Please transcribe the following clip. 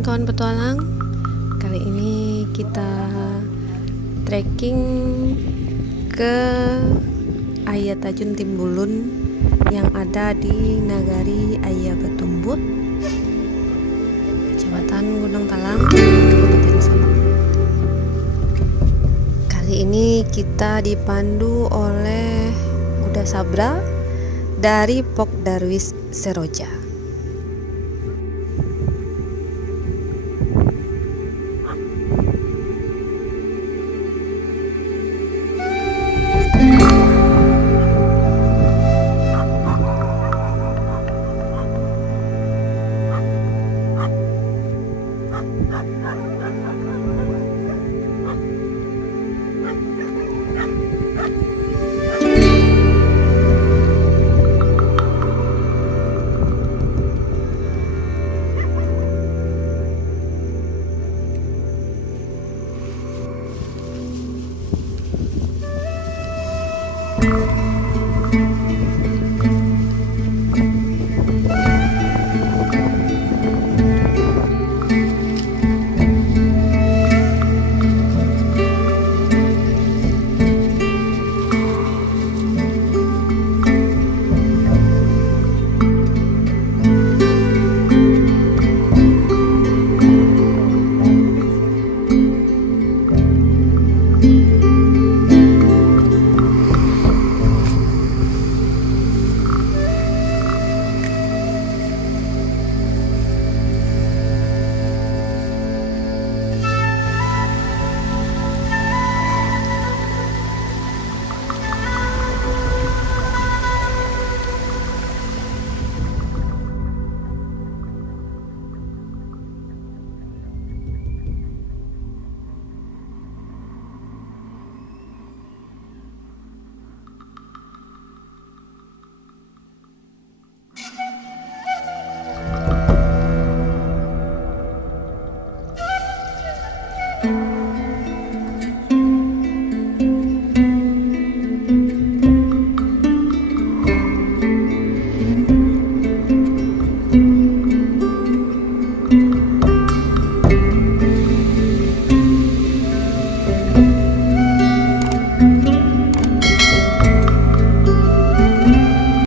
kawan-kawan petualang. Kali ini kita trekking ke Ayatajun Timbulun yang ada di Nagari Ayabatumbut, Kecamatan Gunung Talang, Kabupaten Solok. Kali ini kita dipandu oleh kuda sabra dari Pok Darwis Seroja.